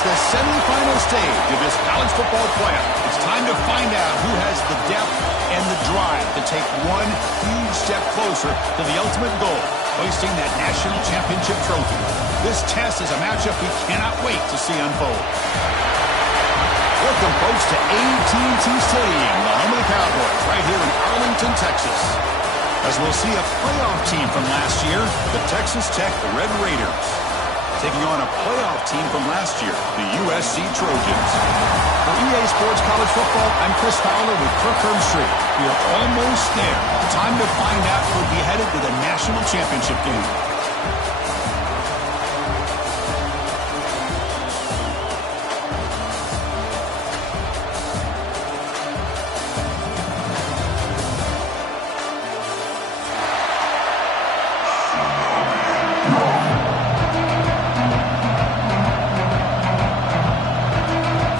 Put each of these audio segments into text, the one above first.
It's the semifinal stage of this college football playoff. It's time to find out who has the depth and the drive to take one huge step closer to the ultimate goal, hoisting that national championship trophy. This test is a matchup we cannot wait to see unfold. Welcome, folks, to AT&T Stadium, the home of the Cowboys, right here in Arlington, Texas. As we'll see a playoff team from last year, the Texas Tech Red Raiders, taking on a playoff team from last year, the USC Trojans. For EA Sports College Football, I'm Chris Fowler with Kirk Herbstreit. We are almost there. Time to find out who'll be headed to the national championship game.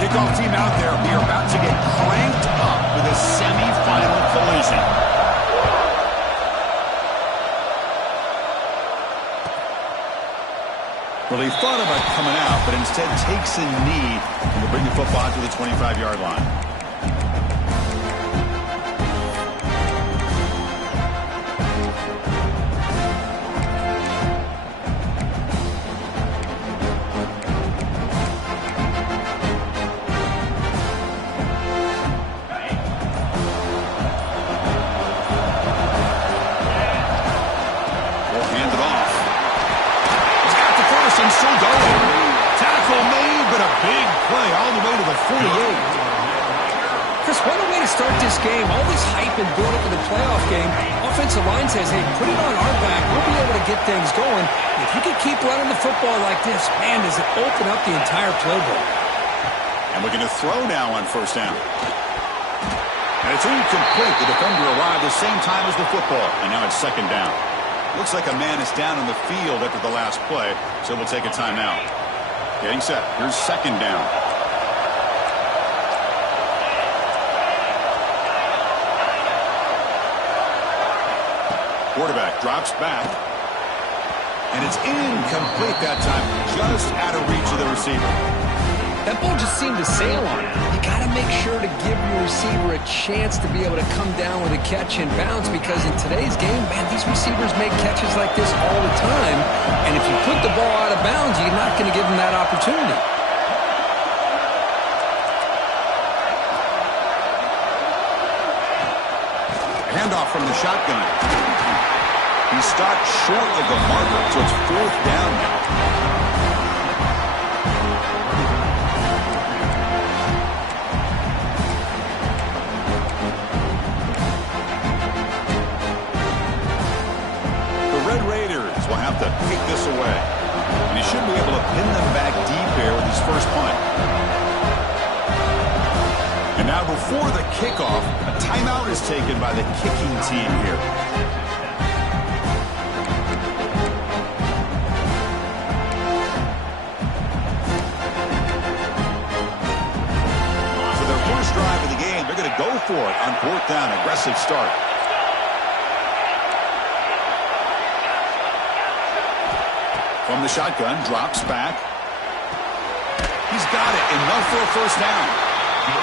Kickoff team out there. We are about to get cranked up with a semifinal collision. Well, he thought about coming out, but instead takes a knee and will bring the football to the 25-yard line. Still going. Tackle made, but a big play all the way to the 48. Chris, what a way to start this game. All this hype and build up to the playoff game. Offensive line says, hey, put it on our back. We'll be able to get things going. If you can keep running the football like this, man, does it open up the entire playbook. And we're going to throw now on first down. And it's incomplete. The defender arrived the same time as the football. And now it's second down. Looks like a man is down in the field after the last play, so we'll take a timeout. Getting set. Here's second down. Quarterback drops back. And it's incomplete that time, just out of reach of the receiver. That ball just seemed to sail on it. You got to make sure to give your receiver a chance to be able to come down with a catch and bounce, because in today's game, man, these receivers make catches like this all the time. And if you put the ball out of bounds, you're not going to give them that opportunity. Handoff from the shotgun. He stopped short of the marker, so it's fourth down now. Will have to kick this away. And he should be able to pin them back deep here with his first punt. And now before the kickoff, a timeout is taken by the kicking team here. For their first drive of the game, they're going to go for it on fourth down. Aggressive start. From the shotgun, drops back. He's got it, enough for a first down.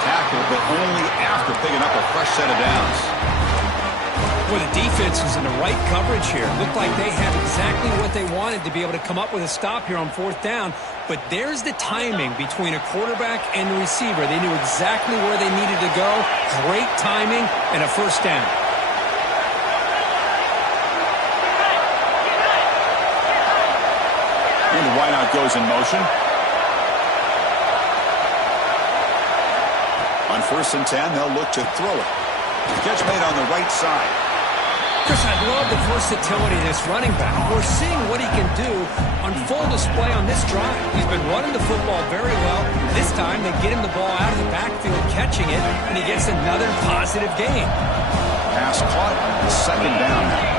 Tackle, but only after picking up a fresh set of downs. Well, the defense was in the right coverage here. Looked like they had exactly what they wanted to be able to come up with a stop here on fourth down. But there's the timing between a quarterback and the receiver. They knew exactly where they needed to go. Great timing and a first down. And the wideout goes in motion. On first and 10, they'll look to throw it. The catch made on the right side. Chris, I love the versatility of this running back. We're seeing what he can do on full display on this drive. He's been running the football very well. This time, they get him the ball out of the backfield, catching it, and he gets another positive gain. Pass caught, second down now.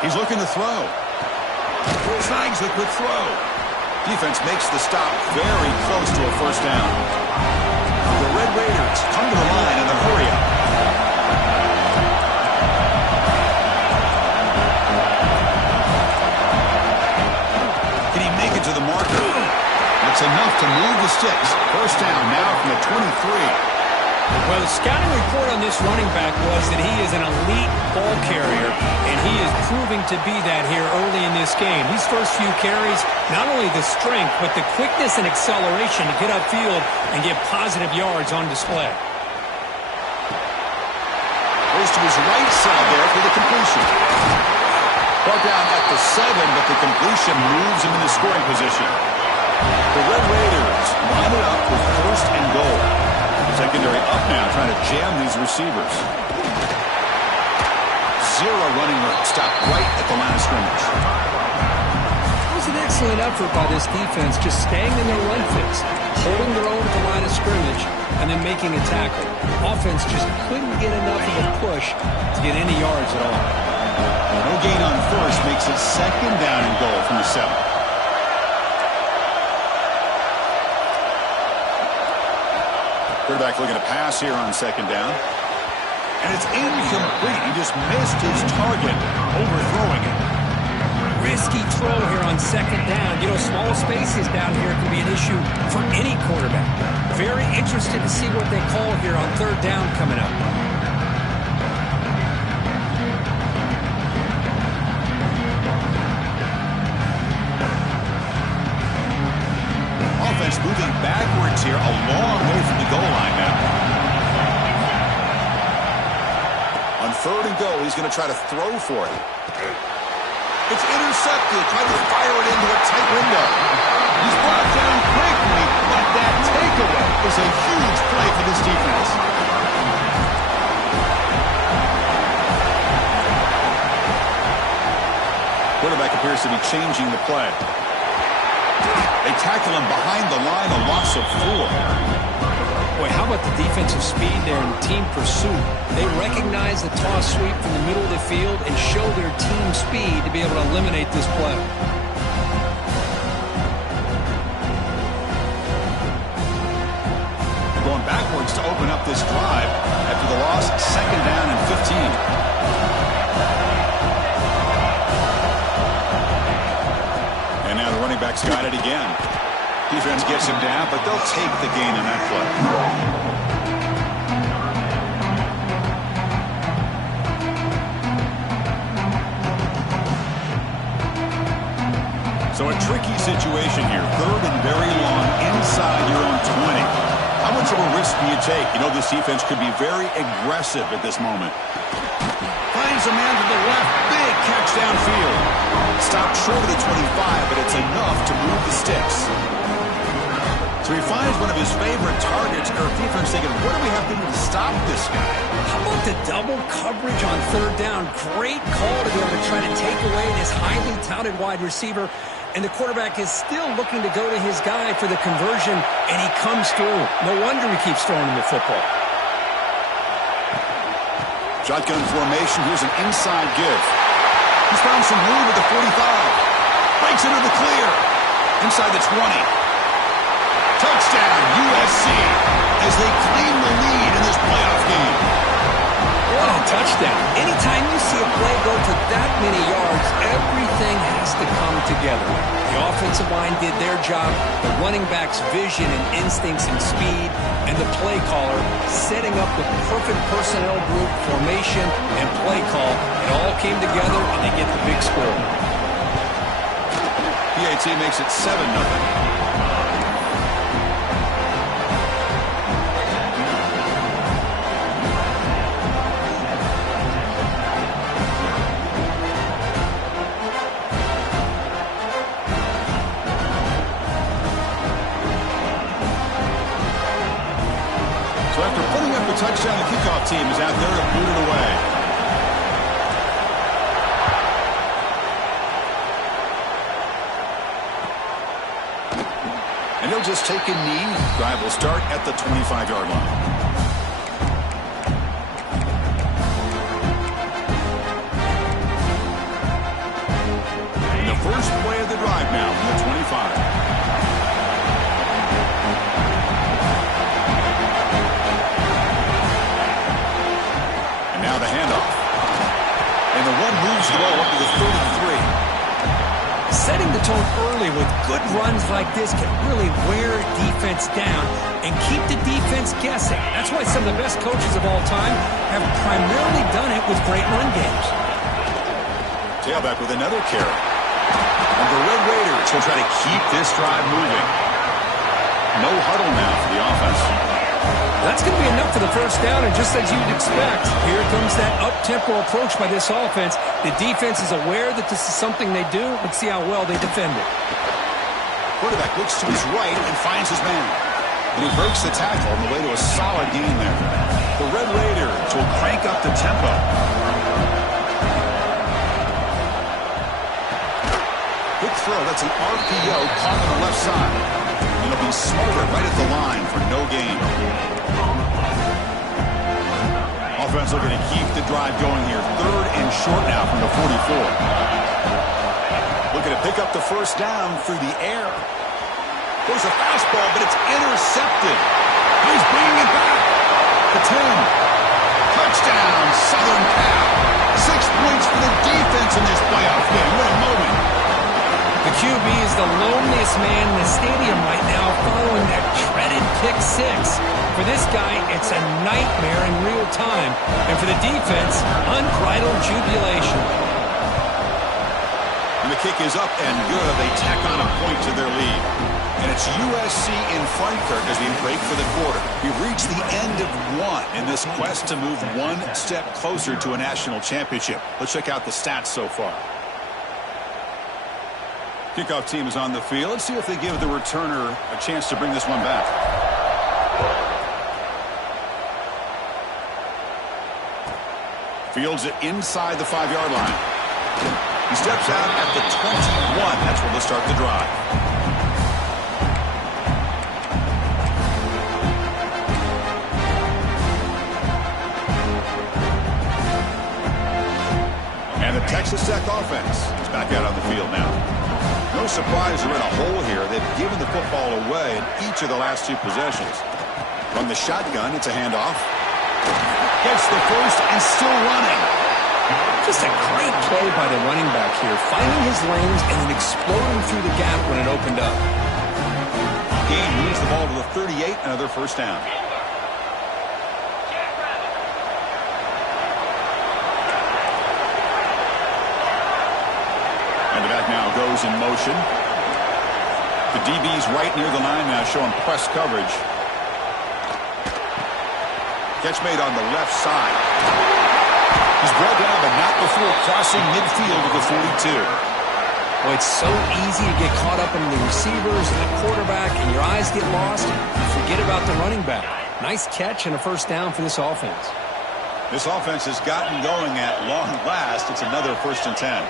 He's looking to throw. Snags the quick throw. Defense makes the stop very close to a first down. The Red Raiders come to the line in the hurry-up. It's enough to move the sticks. First down now from the 23. Well, the scouting report on this running back was that he is an elite ball carrier, and he is proving to be that here early in this game. These first few carries, not only the strength, but the quickness and acceleration to get upfield and get positive yards on display. Goes to his right side there for the completion. Brought down at the 7, but the completion moves him into scoring position. The Red Raiders line it up with first and goal. Secondary up now, trying to jam these receivers. Zero running room. Stop right at the line of scrimmage. It was an excellent effort by this defense, just staying in their run fits, holding their own at the line of scrimmage, and then making a tackle. Offense just couldn't get enough of a push to get any yards at all. No gain on first makes it second down and goal from the 7. Quarterback looking to pass here on second down. And it's incomplete. He just missed his target, overthrowing it. Risky throw here on second down. You know, small spaces down here can be an issue for any quarterback. Very interested to see what they call here on third down coming up. Offense moving backwards here, a long way from the goal line now. On third and goal, he's going to try to throw for it. It's intercepted, trying to fire it into a tight window. He's brought down quickly, but that takeaway is a huge play for this defense. Quarterback appears to be changing the play. They tackle him behind the line, a loss of 4. Boy, how about the defensive speed there in team pursuit? They recognize the toss sweep from the middle of the field and show their team speed to be able to eliminate this play. Going backwards to open up this drive after the loss, second down and 15. And now the running back's got it again. Defense gets him down, but they'll take the gain in that play. So a tricky situation here. Third and very long inside your own 20. How much of a risk do you take? You know, this defense could be very aggressive at this moment. Finds a man to the left. Big catch downfield. Stopped short of the 25, but it's enough to move the sticks. So he finds one of his favorite targets. Our defense thinking, what do we have to do to stop this guy? How about the double coverage on third down? Great call to be able to try to take away this highly touted wide receiver. And the quarterback is still looking to go to his guy for the conversion, and he comes through. No wonder he keeps throwing him the football. Shotgun formation. Here's an inside give. He's found some room at the 45. Breaks into the clear. Inside the 20. Touchdown, USC, as they claim the lead in this playoff game. What a touchdown. Anytime you see a play go for that many yards, everything has to come together. The offensive line did their job, the running back's vision and instincts and speed, and the play caller setting up the perfect personnel group, formation, and play call. It all came together, and they get the big score. PAT makes it 7-0. Touchdown, the kickoff team is out there to boot it away. And he'll just take a knee. Drive will start at the 25-yard line. And the first play of the drive now from the 25. Now the handoff. And the one moves the ball up to the 33. Setting the tone early with good runs like this can really wear defense down and keep the defense guessing. That's why some of the best coaches of all time have primarily done it with great run games. Tailback with another carry. And the Red Raiders will try to keep this drive moving. No huddle now for the offense. That's going to be enough for the first down, and just as you'd expect, here comes that up-tempo approach by this offense. The defense is aware that this is something they do. Let's see how well they defend it. Quarterback looks to his right and finds his man. And he breaks the tackle on the way to a solid gain there. The Red Raiders will crank up the tempo. Quick throw, that's an RPO caught on the left side. It'll be smothered right at the line for no gain. Offense looking to keep the drive going here. 3rd and short now from the 44. Looking to pick up the first down through the air. There's a fastball, but it's intercepted. He's bringing it back. The 10. Touchdown, Southern Cal. 6 points for the defense in this playoff game. What a moment. The QB is the loneliest man in the stadium right now following that dreaded pick 6. For this guy, it's a nightmare in real time. And for the defense, unbridled jubilation. And the kick is up and good. They tack on a point to their lead. And it's USC in front, Kirk, as we break for the quarter. We've reached the end of one in this quest to move one step closer to a national championship. Let's check out the stats so far. Kickoff team is on the field. Let's see if they give the returner a chance to bring this one back. Fields it inside the 5-yard line. He steps out at the 21. That's where they'll start the drive. And the Texas Tech offense is back out on the field now. No surprise they're in a hole here. They've given the football away in each of the last 2 possessions. From the shotgun, it's a handoff. Gets the first and still running. Just a great play by the running back here, finding his lanes and then exploding through the gap when it opened up. Gain moves the ball to the 38, another first down. And the back now goes in motion. The DB's right near the line now, showing press coverage. Catch made on the left side. He's brought down, but not before crossing midfield of the 42. Well, it's so easy to get caught up in the receivers and the quarterback, and your eyes get lost. You forget about the running back. Nice catch and a first down for this offense. This offense has gotten going at long last. It's another 1st and 10.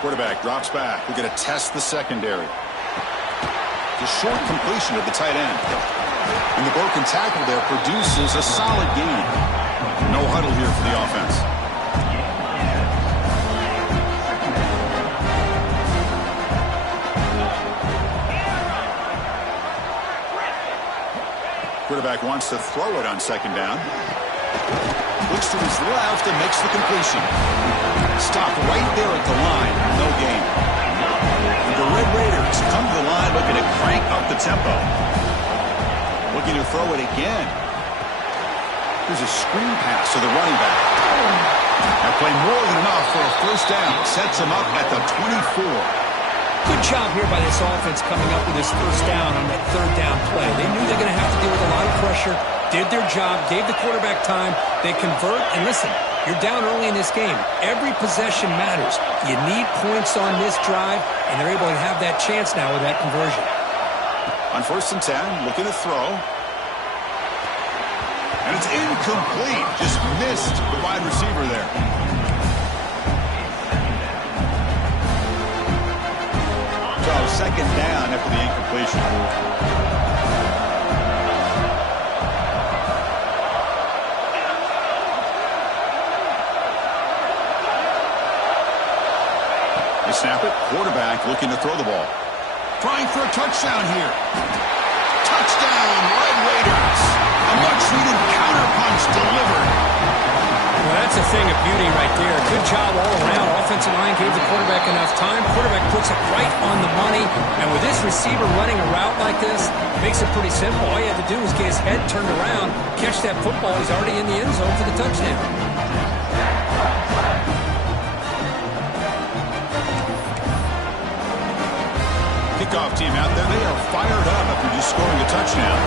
Quarterback drops back. We're going to test the secondary. The short completion of the tight end. And the broken tackle there produces a solid gain. No huddle here for the offense. Quarterback wants to throw it on 2nd down. Looks to his left and makes the completion. Stopped right there at the line. No gain. And the Red Raiders come to the line looking to crank up the tempo. Looking to throw it again. Here's a screen pass to the running back. That play more than enough for a first down. Sets him up at the 24. Good job here by this offense coming up with this first down on that 3rd down play. They knew they were going to have to deal with a lot of pressure. Did their job, gave the quarterback time. They convert, and listen, you're down early in this game. Every possession matters. You need points on this drive, and they're able to have that chance now with that conversion. On 1st and 10, looking to throw. And it's incomplete. Just missed the wide receiver there. So 2nd down after the incompletion. Snap it. Quarterback looking to throw the ball. Trying for a touchdown here. Touchdown, Red Raiders. A much-needed thing of beauty right there. Good job all around. Offensive line gave the quarterback enough time. Quarterback puts it right on the money. And with this receiver running a route like this, makes it pretty simple. All you have to do is get his head turned around, catch that football. He's already in the end zone for the touchdown. Kickoff team out there. They are fired up after just scoring a touchdown.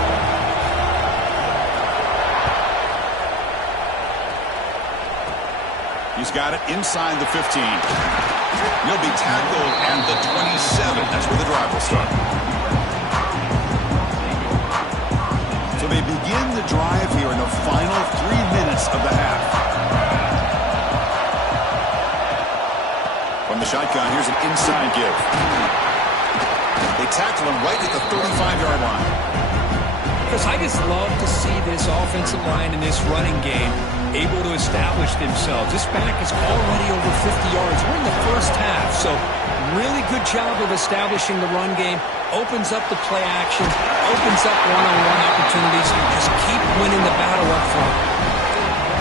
He's got it inside the 15. He'll be tackled at the 27. That's where the drive will start. So they begin the drive here in the final 3 minutes of the half. From the shotgun, here's an inside give. They tackle him right at the 35-yard line. Chris, I just love to see this offensive line in this running game able to establish themselves. This back is already over 50 yards. We're in the first half, so really good job of establishing the run game. Opens up the play action, opens up one-on-one opportunities. Just keep winning the battle up front.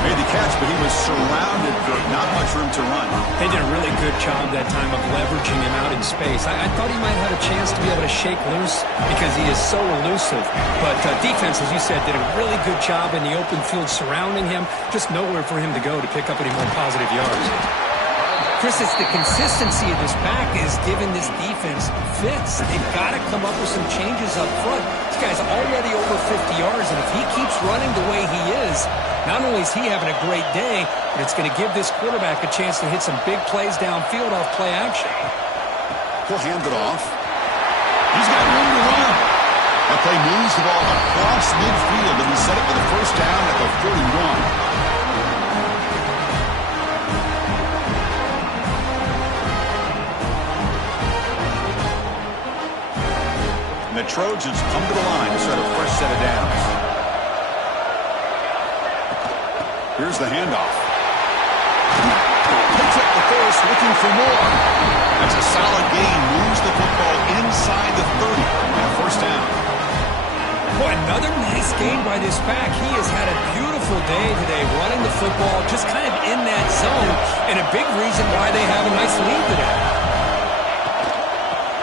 Made the catch, but he was surrounded for not much room to run. They did a really good job that time of leveraging him out in space. I thought he might have a chance to be able to shake loose because he is so elusive. But defense, as you said, did a really good job in the open field surrounding him. Just nowhere for him to go to pick up any more positive yards. Chris, it's the consistency of this back is giving this defense fits. They've got to come up with some changes up front. This guy's already over 50 yards, and if he keeps running the way he is, not only is he having a great day, but it's going to give this quarterback a chance to hit some big plays downfield off play action. He'll hand it off. He's got room to run. That play moves the ball across midfield, and he set it for the first down at the 41. The Trojans come to the line to start a fresh set of downs. Here's the handoff. Picks up the first, looking for more. That's a solid gain. Moves the football inside the 30. And first down. Boy, another nice game by this back. He has had a beautiful day today running the football, just kind of in that zone, and a big reason why they have a nice lead today.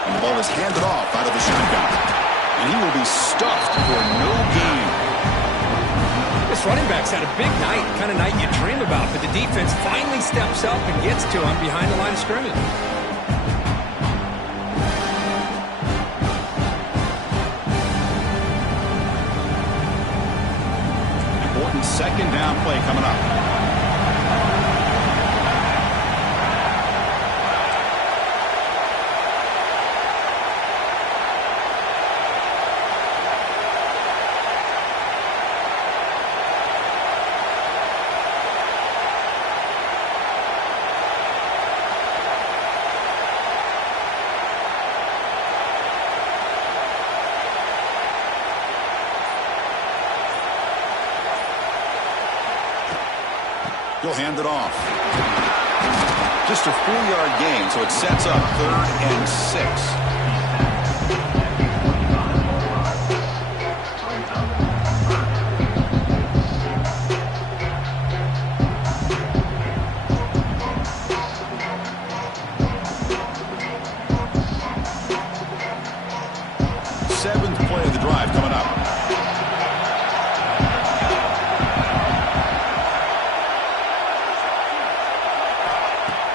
And the ball is handed off out of the shotgun. And he will be stuffed for no gain. This running back's had a big night, kind of night you dream about, but the defense finally steps up and gets to him behind the line of scrimmage. Important second down play coming up. He'll hand it off. Just a 4-yard gain, so it sets up 3rd and 6. Seventh play of the drive coming up.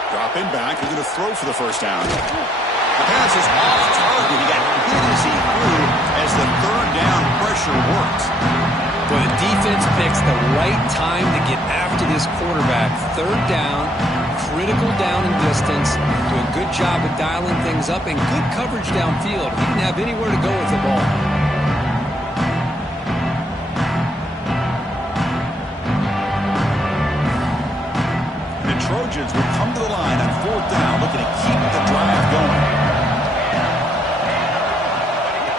Dropping back, he's going to throw for the first down. The pass is off target. He got hit as he threw as the 3rd down pressure worked. But the defense picks the right time to get after this quarterback. 3rd down, critical down and distance. Do a good job of dialing things up and good coverage downfield. He didn't have anywhere to go with the ball. The Trojans will come to the line on 4th down, looking to keep the drive going.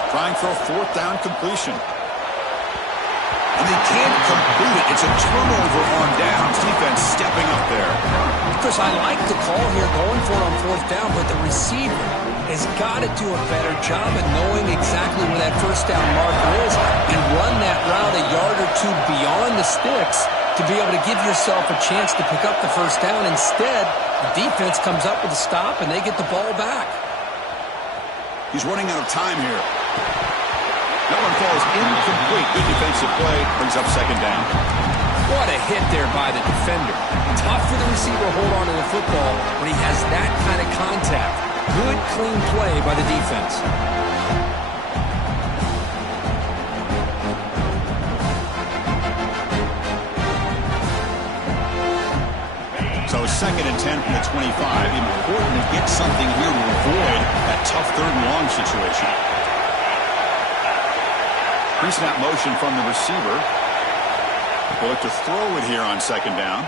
Trying for a 4th down completion. And they can't complete it. It's a turnover on downs. Defense stepping up there. Chris, I like the call here going for it on 4th down, but the receiver has got to do a better job of knowing exactly where that 1st down marker is and run that route a yard or two beyond the sticks to be able to give yourself a chance to pick up the first down. Instead, the defense comes up with a stop, and they get the ball back. He's running out of time here. That one falls incomplete. Good defensive play. Brings up second down. What a hit there by the defender. Tough for the receiver to hold on to the football when he has that kind of contact. Good, clean play by the defense. So 2nd and 10 from the 25. Important to get something here to avoid that tough 3rd and long situation. Pre-snap motion from the receiver. Will look to throw it here on 2nd down.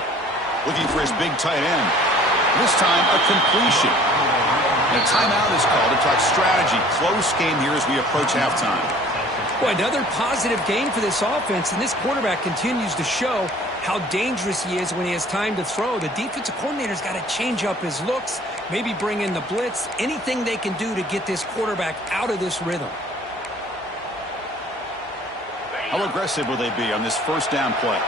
Looking for his big tight end. This time a completion. And a timeout is called to talk strategy. Close game here as we approach halftime. Well, another positive game for this offense, and this quarterback continues to show how dangerous he is when he has time to throw. The defensive coordinator's got to change up his looks, maybe bring in the blitz, anything they can do to get this quarterback out of this rhythm. How aggressive will they be on this first down play?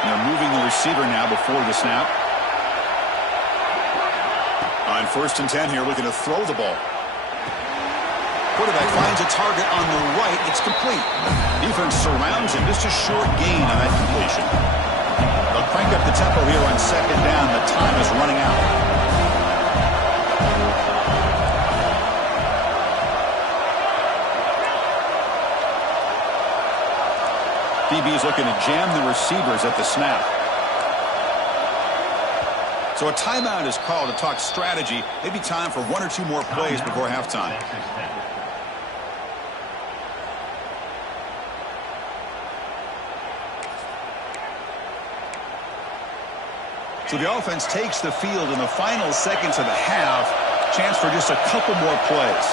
And they're moving the receiver now before the snap. On 1st and 10 here, looking to throw the ball. Quarterback finds a target on the right. It's complete. Defense surrounds him. Just a short gain on that completion. They'll crank up the tempo here on 2nd down. The time is running out. DB is looking to jam the receivers at the snap. So a timeout is called to talk strategy. Maybe time for 1 or 2 more plays before halftime. So the offense takes the field in the final seconds of the half. Chance for just a couple more plays.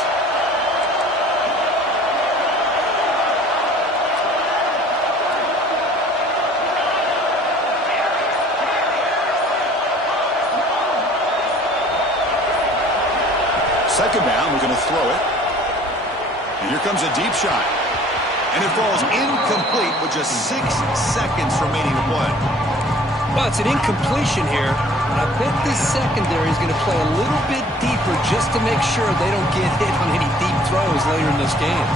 Second down, we're going to throw it. And here comes a deep shot. And it falls incomplete with just 6 seconds remaining to play. Well, it's an incompletion here. And I bet this secondary is going to play a little bit deeper just to make sure they don't get hit on any deep throws later in this game.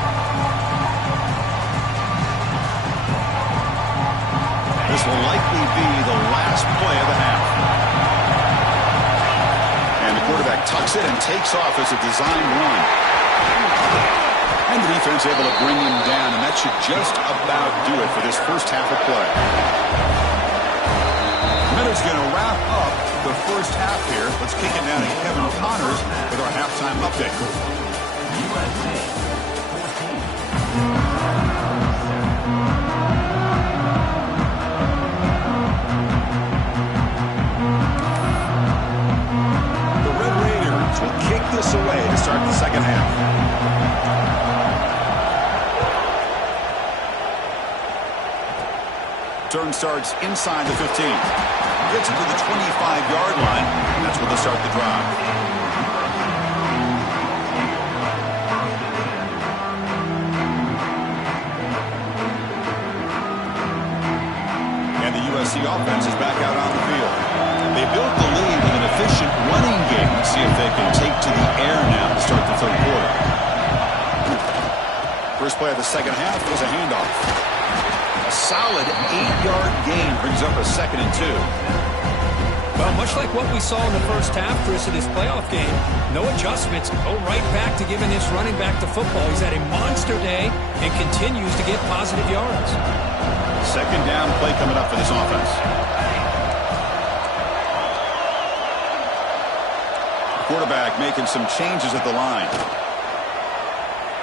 This will likely be the last play of the half. And the quarterback tucks it and takes off as a designed run. And the defense able to bring him down, and that should just about do it for this first half of play. Miller's going to wrap up the first half here. Let's kick it down to Kevin Connors with our halftime update. The Red Raiders will kick this away to start the second half. Turn starts inside the 15. Gets it to the 25-yard line, and that's where they'll start the drive. And the USC offense is back out on the field. They built the lead with an efficient running game. Let's see if they can take to the air now to start the third quarter. First play of the second half was a handoff. Solid 8-yard gain brings up a 2nd and 2. Well, much like what we saw in the first half, Chris, of this playoff game, no adjustments, go right back to giving this running back the football. He's had a monster day and continues to get positive yards. Second down play coming up for this offense. Quarterback making some changes at the line.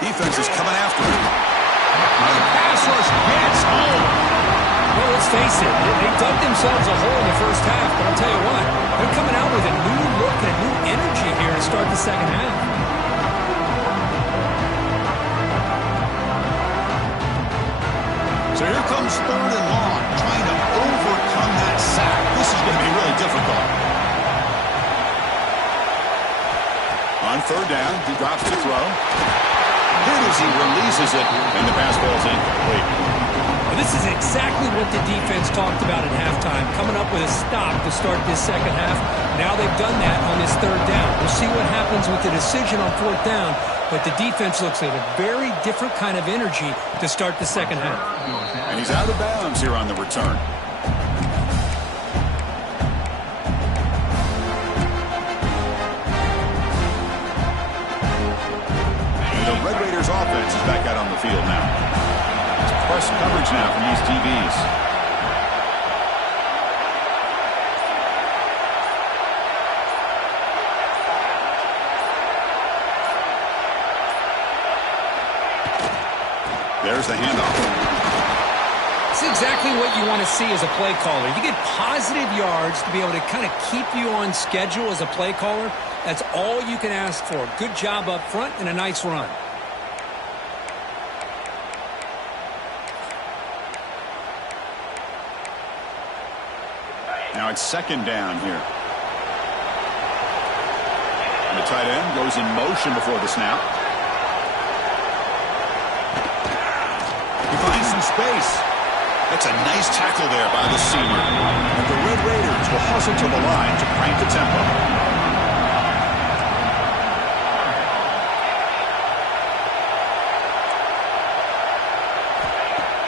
Defense is coming after him. The pass rush gets home. Well, let's face it, they dug themselves a hole in the first half, but I'll tell you what, they're coming out with a new look and a new energy here to start the second half. So here comes 3rd and long, trying to overcome that sack. This is going to be really difficult. On 3rd down, he drops to throw. It is he releases it, and the pass ball's incomplete. Well, this is exactly what the defense talked about at halftime, coming up with a stop to start this second half. Now they've done that on this third down. We'll see what happens with the decision on fourth down, but the defense looks like a very different kind of energy to start the second half. And he's out of bounds here on the return. And the Red Raiders offense is back out on the field now. It's press coverage now from these DBs. There's the handoff. It's exactly what you want to see as a play caller. You get positive yards to be able to kind of keep you on schedule as a play caller. That's all you can ask for. Good job up front and a nice run. Now it's second down here. And the tight end goes in motion before the snap. He finds some space. That's a nice tackle there by the senior. And the Red Raiders will hustle to the line to crank the tempo.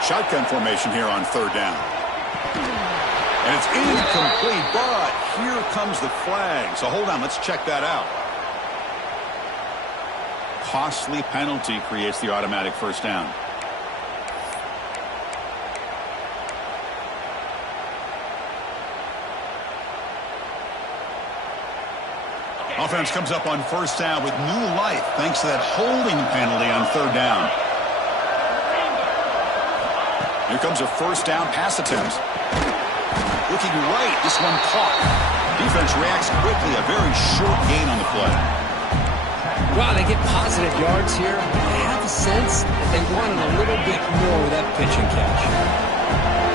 Shotgun formation here on third down. And it's incomplete, but here comes the flag. So hold on, let's check that out. Costly penalty creates the automatic first down. Offense comes up on first down with new life thanks to that holding penalty on third down. Here comes a first down pass attempt. Looking right, this one caught. Defense reacts quickly, a very short gain on the play. Wow, they get positive yards here. I have a sense that they wanted a little bit more with that pitch and catch.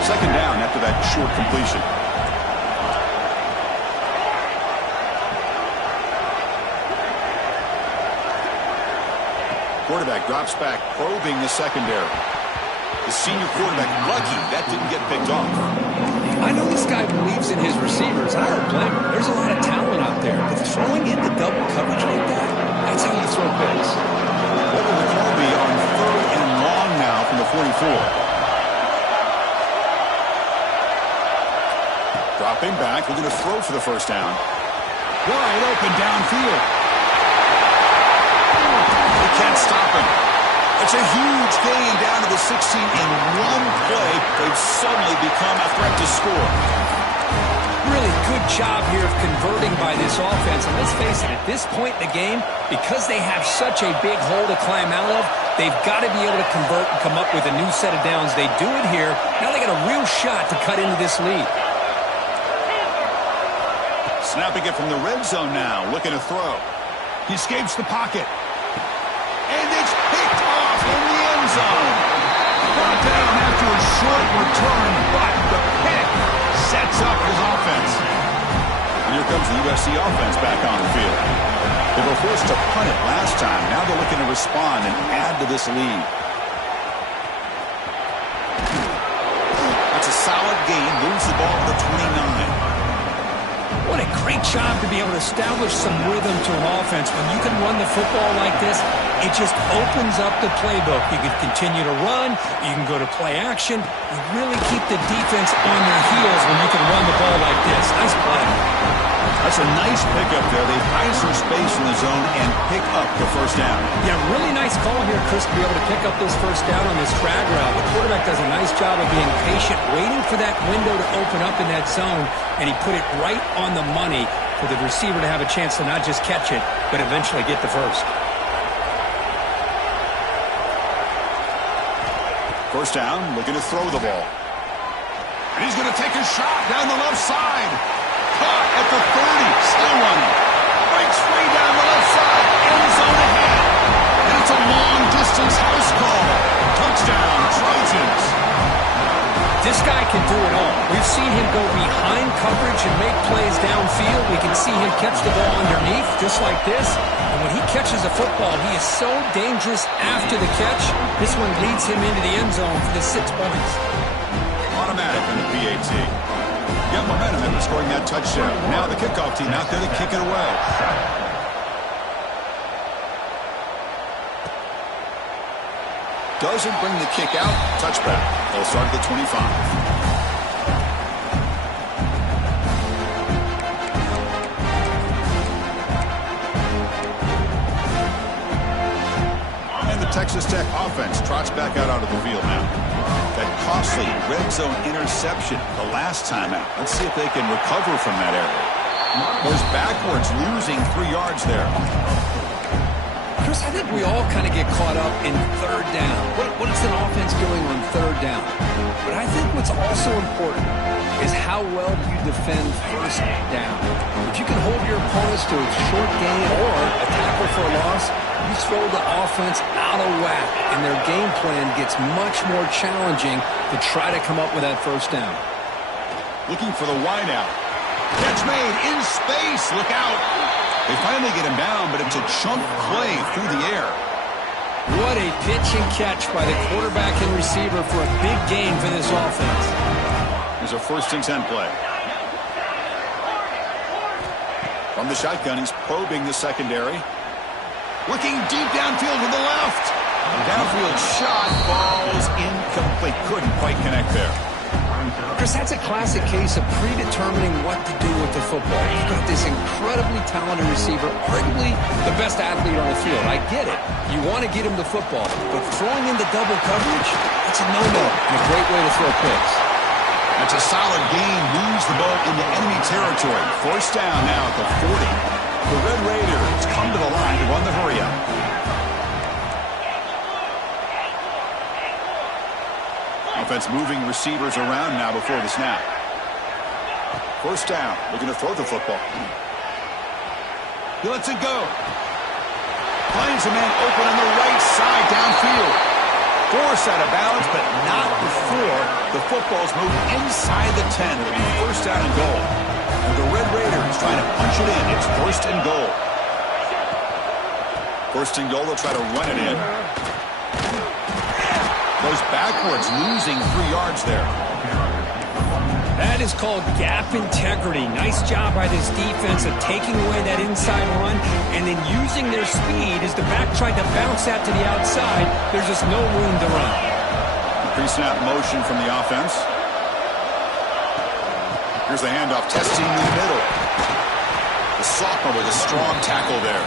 Second down after that short completion. Quarterback drops back, probing the secondary. The senior quarterback lucky that didn't get picked off. I know this guy believes in his receivers. I don't blame him. There's a lot of talent out there. But throwing into double coverage like that, that's how you throw picks. What will the call be on third and long now from the 44? Dropping back, looking to throw for the first down. Wide open downfield. They can't stop him. It's a huge gain down to the 16 in one play. They've suddenly become a threat to score. Really good job here of converting by this offense. And let's face it, at this point in the game, because they have such a big hole to climb out of, they've got to be able to convert and come up with a new set of downs. They do it here. Now they got a real shot to cut into this lead. Snapping it from the red zone now, looking to throw. He escapes the pocket. And it's picked off in the end zone. Brought down after a short return, but the pick sets up his offense. And here comes the USC offense back on the field. They were forced to punt it last time. Now they're looking to respond and add to this lead. That's a solid gain. Moves the ball to the 29. What a great job to be able to establish some rhythm to an offense. When you can run the football like this, it just opens up the playbook. You can continue to run. You can go to play action. You really keep the defense on their heels when you can run the ball like this. Nice play. That's a nice pickup there. They find some space in the zone and pick up the first down. Yeah, really nice call here, Chris, to be able to pick up this first down on this drag route. The quarterback does a nice job of being patient, waiting for that window to open up in that zone, and he put it right on the money for the receiver to have a chance to not just catch it, but eventually get the first. First down, looking to throw the ball. And he's going to take a shot down the left side. Caught at the 30, still running. Breaks free down the left side, end zone ahead. And it's a long-distance house call. Touchdown, Trojans. This guy can do it all. We've seen him go behind coverage and make plays downfield. We can see him catch the ball underneath, just like this. And when he catches a football, he is so dangerous after the catch. This one leads him into the end zone for the 6 points. Automatic on the PAT. Got momentum after scoring that touchdown. Now the kickoff team out there to kick it away. Doesn't bring the kick out. Touchback. They'll start at the 25. And the Texas Tech offense trots back out onto the field now. That costly red zone interception the last time out. Let's see if they can recover from that area. Goes backwards, losing 3 yards there. Chris, I think we all kind of get caught up in third down. What is an offense doing on third down? But I think what's also important is how well you defend first down. If you can hold your opponents to a short gain or a tackle for a loss, you throw the offense out of whack, and their game plan gets much more challenging to try to come up with that first down. Looking for the wideout. Catch made in space. Look out. They finally get him down, but it's a chunk play through the air. What a pitch and catch by the quarterback and receiver for a big gain for this offense. Here's a 1st and 10 play. From the shotgun, he's probing the secondary. Looking deep downfield to the left. Downfield shot, ball's incomplete. Couldn't quite connect there. Chris, that's a classic case of predetermining what to do with the football. You've got this incredibly talented receiver, arguably the best athlete on the field. I get it. You want to get him the football, but throwing into double coverage, that's a no-no and a great way to throw picks. That's a solid gain. Moves the ball into enemy territory. 1st down now at the 40. The Red Raiders come to the line to run the hurry-up. Offense moving receivers around now before the snap. 1st down. Looking to throw the football. He lets it go. Finds a man open on the right side downfield. Forced out of bounds, but not before the football's moved inside the 10. It'll be 1st down and goal. And the Red Raiders trying to punch it in. It's 1st and goal. 1st and goal. They'll try to run it in. Goes backwards, losing 3 yards there. That is called gap integrity. Nice job by this defense of taking away that inside run and then using their speed as the back tried to bounce that to the outside. There's just no room to run. Pre-snap motion from the offense. Here's the handoff, testing in the middle. The sophomore with a strong tackle there.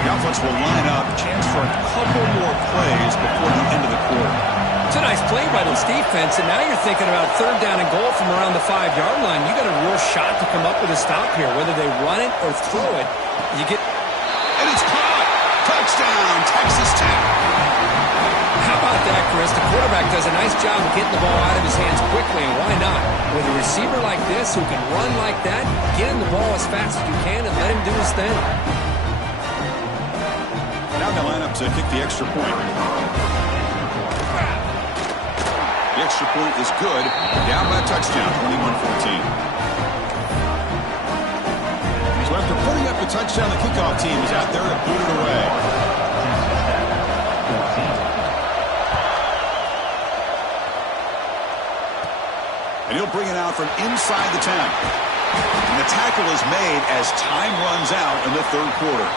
The offense will line up. Chance for a couple more plays before the end of the quarter. It's a nice play by this defense, and now you're thinking about 3rd down and goal from around the 5-yard line. You got a real shot to come up with a stop here, whether they run it or throw it. You get... And it's caught! Touchdown, Texas Tech! How about that, Chris? The quarterback does a nice job of getting the ball out of his hands quickly, and why not? With a receiver like this who can run like that, get him the ball as fast as you can and let him do his thing. Now they line up to kick the extra point. The extra point is good. Down by a touchdown, 21-14. So after putting up the touchdown, the kickoff team is out there to boot it away. And he'll bring it out from inside the 10. And the tackle is made as time runs out in the 3rd quarter.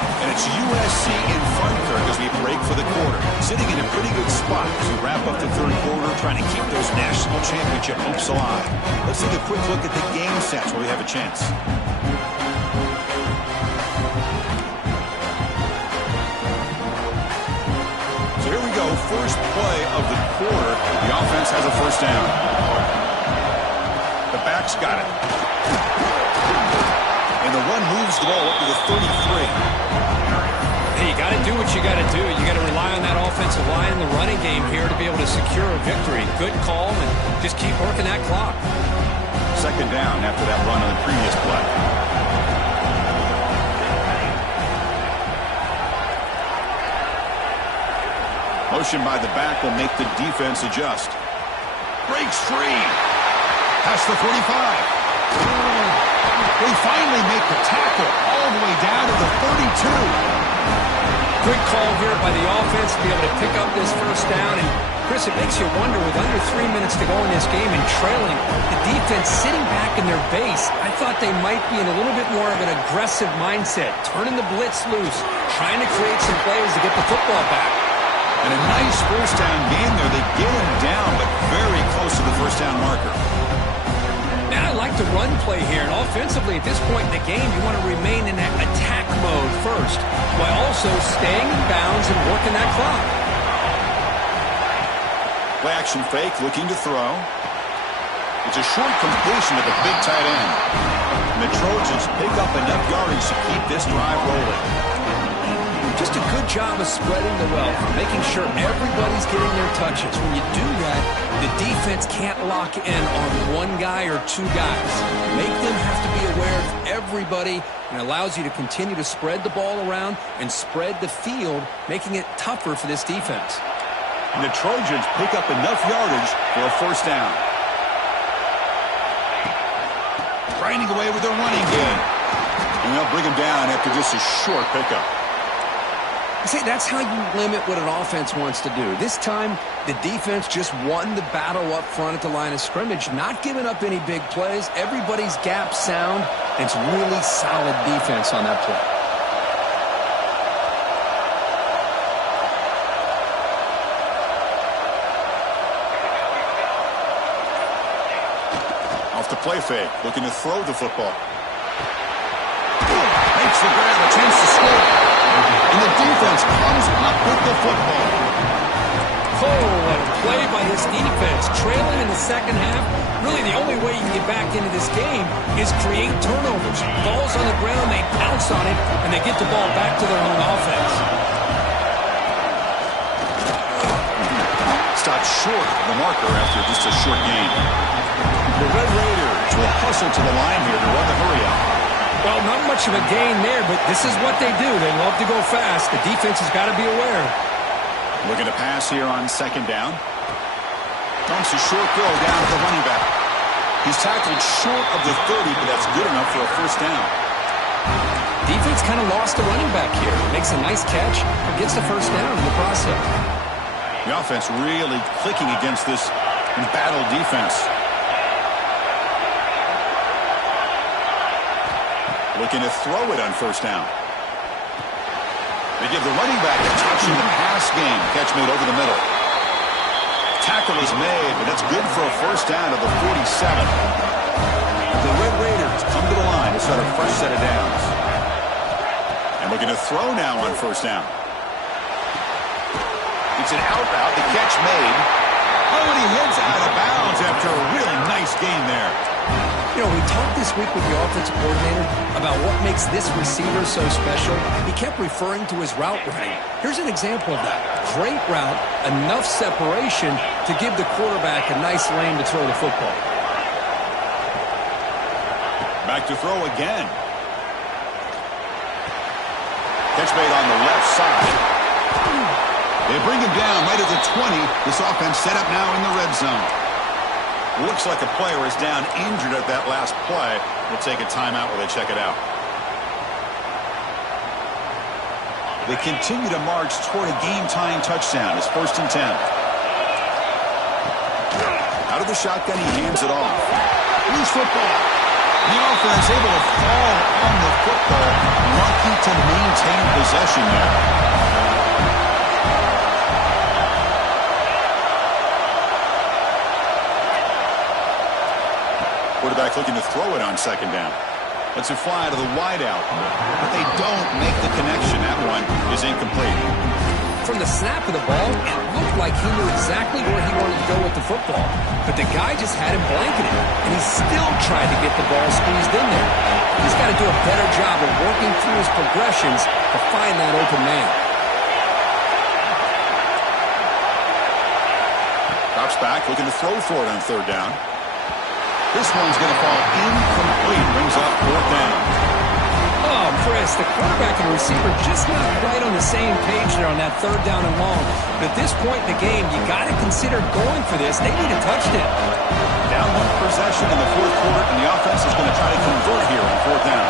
And it's USC in front, Kirk, as we break for the quarter. Sitting in a pretty good spot as we wrap up the 3rd quarter, trying to keep those national championship hopes alive. Let's take a quick look at the game stats where we have a chance. So here we go, first play of the quarter. The offense has a 1st down. The back's got it. And the run moves the ball up to the 33. Hey, you got to do what you got to do. You got to rely on that offensive line and the running game here to be able to secure a victory. Good call, and just keep working that clock. 2nd down after that run on the previous play. Motion by the back will make the defense adjust. breaks free. Past the 45. They finally make the tackle all the way down to the 32. Quick call here by the offense to be able to pick up this first down. And, Chris, it makes you wonder, with under 3 minutes to go in this game and trailing, the defense sitting back in their base, I thought they might be in a little bit more of an aggressive mindset, turning the blitz loose, trying to create some plays to get the football back. And a nice first down game there. They get him down, but very close to the first down marker. Now I like the run play here, and offensively at this point in the game, you want to remain in that attack mode first, while also staying in bounds and working that clock. Play action fake, looking to throw. It's a short completion to the big tight end. And the Trojans pick up enough yardage to keep this drive rolling. Just a good job of spreading the wealth, making sure everybody's getting their touches. When you do that, the defense can't lock in on one guy or two guys. Make them have to be aware of everybody, and allows you to continue to spread the ball around and spread the field, making it tougher for this defense. And the Trojans pick up enough yardage for a first down. Grinding away with their running game. And they'll bring him down after just a short pickup. See, that's how you limit what an offense wants to do. This time, the defense just won the battle up front at the line of scrimmage, not giving up any big plays. Everybody's gap sound. It's really solid defense on that play. Off the play fake, looking to throw the football. Makes the grab, a chance to score. And the defense comes up with the football. Oh, what a play by this defense. Trailing in the second half, really the only way you can get back into this game is create turnovers. Ball's on the ground, they pounce on it, and they get the ball back to their own offense. Stopped short of the marker after just a short gain. The Red Raiders will hustle to the line here to run the hurry up. Well, not much of a gain there, but this is what they do. They love to go fast. The defense has got to be aware. Looking to pass here on second down. Dumps a short throw down to the running back. He's tackled short of the 30, but that's good enough for a first down. Defense kind of lost the running back here. Makes a nice catch, but gets the first down in the process. The offense really clicking against this embattled defense. Looking to throw it on first down. They give the running back a touch in the pass game. Catch made over the middle. Tackle is made, but that's good for a first down to the 47. The Red Raiders come to the line to start a fresh set of downs. And looking to throw now on first down. It's an out route. The catch made. Oh, and he heads out of bounds after a really nice gain there. You know, we talked this week with the offensive coordinator about what makes this receiver so special. He kept referring to his route running. Here's an example of that. Great route, enough separation to give the quarterback a nice lane to throw the football. Back to throw again. Catch made on the left side. They bring him down right at the 20. This offense set up now in the red zone. Looks like a player is down injured at that last play. We'll take a timeout while they check it out. They continue to march toward a game-tying touchdown. It's 1st and 10. Out of the shotgun, he hands it off. Loose football. The offense able to fall on the football. Lucky to maintain possession there. Quarterback looking to throw it on second down. Lets it fly to the wideout. But they don't make the connection. That one is incomplete. From the snap of the ball, it looked like he knew exactly where he wanted to go with the football. But the guy just had him blanketed, and he still tried to get the ball squeezed in there. He's got to do a better job of working through his progressions to find that open man. Drops back, looking to throw for it on third down. This one's going to fall incomplete. Brings up fourth down. Oh, Chris, the quarterback and receiver just not right on the same page there on that third down and long. But at this point in the game, you got to consider going for this. They need a touchdown. Down one possession in the fourth quarter, and the offense is going to try to convert here on fourth down.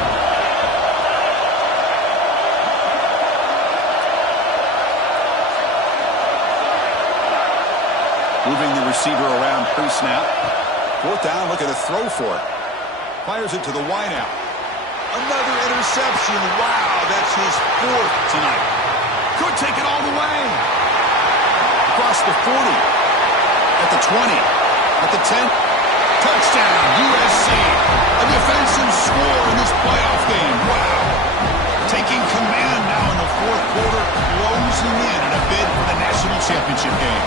Moving the receiver around pre-snap. Fourth down, looking to throw for it. Fires it to the wideout. Another interception. Wow, that's his fourth tonight. Could take it all the way. Across the 40. At the 20. At the 10. Touchdown, USC. A defensive score in this playoff game. Wow. Taking command now in the fourth quarter. Closing in a bid for the national championship game.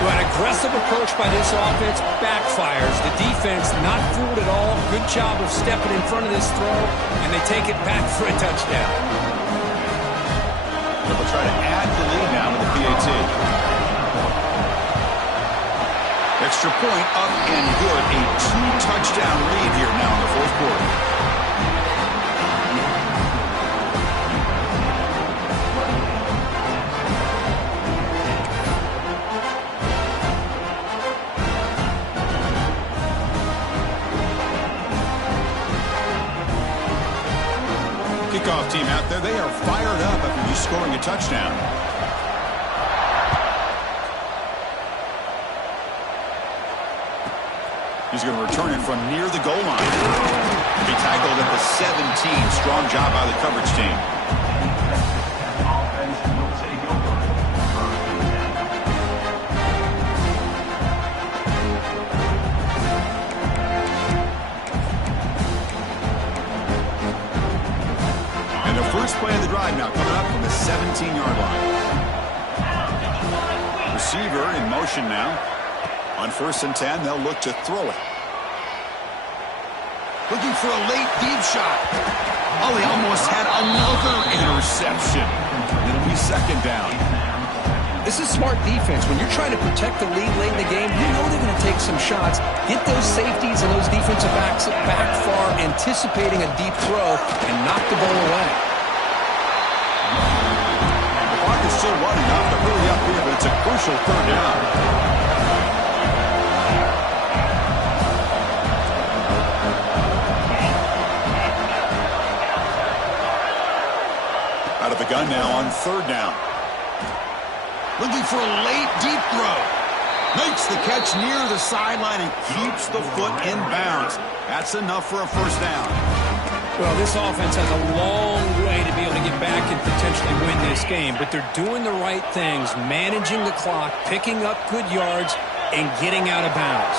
Well, an aggressive approach by this offense backfires. The defense not fooled at all. Good job of stepping in front of this throw, and they take it back for a touchdown. They'll try to add the lead now with the PAT. Extra point up and good. A two-touchdown lead here now in the fourth quarter. Kickoff team out there, they are fired up after just scoring a touchdown. He's going to return it from near the goal line. He tackled at the 17. Strong job by the coverage team. First play of the drive now coming up from the 17-yard line. Receiver in motion now. On 1st and 10, they'll look to throw it. Looking for a late deep shot. Oh, he almost had another interception. It'll be 2nd down. This is smart defense. When you're trying to protect the lead late in the game, you know they're going to take some shots. Get those safeties and those defensive backs back far, anticipating a deep throw, and knock the ball away. Still running up to hurry up here, but it's a crucial 3rd down. Out of the gun now on 3rd down. Looking for a late deep throw. Makes the catch near the sideline and keeps the foot in bounds. That's enough for a 1st down. Well, this offense has a long way to be able to get back and potentially win this game, but they're doing the right things, managing the clock, picking up good yards, and getting out of bounds.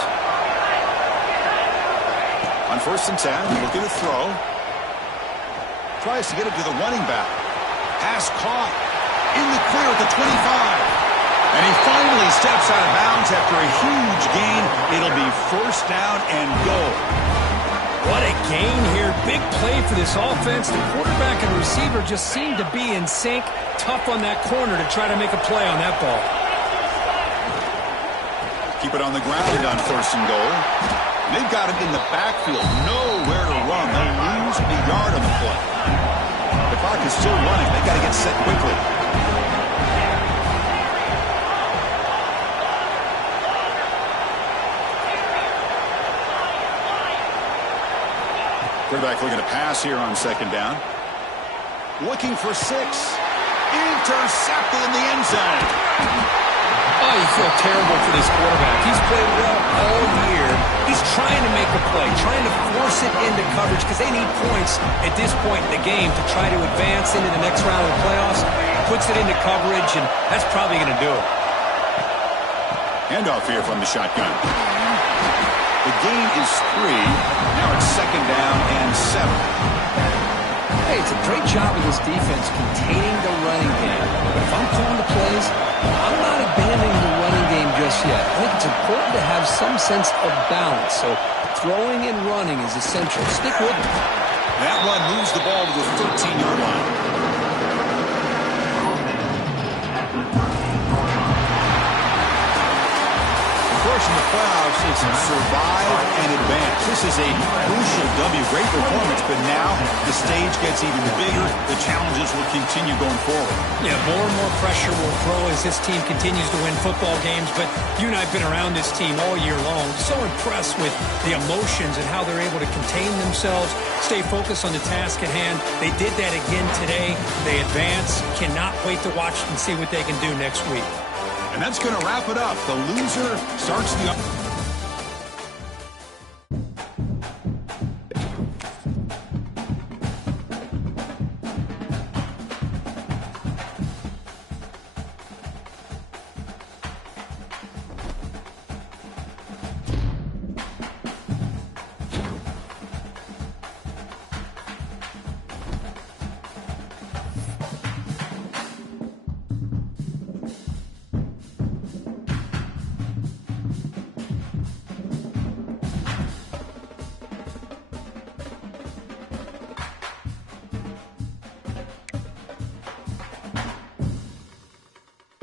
On 1st and 10, looking to throw. Tries to get it to the running back. Pass caught. In the clear at the 25. And he finally steps out of bounds after a huge gain. It'll be 1st down and goal. What a gain here. Big play for this offense. The quarterback and receiver just seem to be in sync. Tough on that corner to try to make a play on that ball. Keep it on the ground on 1st and goal. They've got him in the backfield. Nowhere to run. They'll lose a yard on the play. The clock is still running. They've got to get set quickly. Quarterback looking to pass here on 2nd down. Looking for 6. Intercepted in the end zone. Oh, you feel terrible for this quarterback. He's played well all year. He's trying to make a play, trying to force it into coverage because they need points at this point in the game to try to advance into the next round of the playoffs. Puts it into coverage, and that's probably going to do it. Handoff here from the shotgun. The gain is 3. Now it's 2nd down and 7. Hey, it's a great job of this defense containing the running game. But if I'm calling the plays, I'm not abandoning the running game just yet. I think it's important to have some sense of balance. So throwing and running is essential. Stick with it. That run moves the ball to the 13-yard line. course, in the playoffs, it's survive and advance. This is a crucial W. Great performance, but now the stage gets even bigger. The challenges will continue going forward. Yeah, more and more pressure will grow as this team continues to win football games, but you and I have been around this team all year long. So impressed with the emotions and how they're able to contain themselves, stay focused on the task at hand. They did that again today. They advance. Cannot wait to watch and see what they can do next week. And that's going to wrap it up. The loser starts the...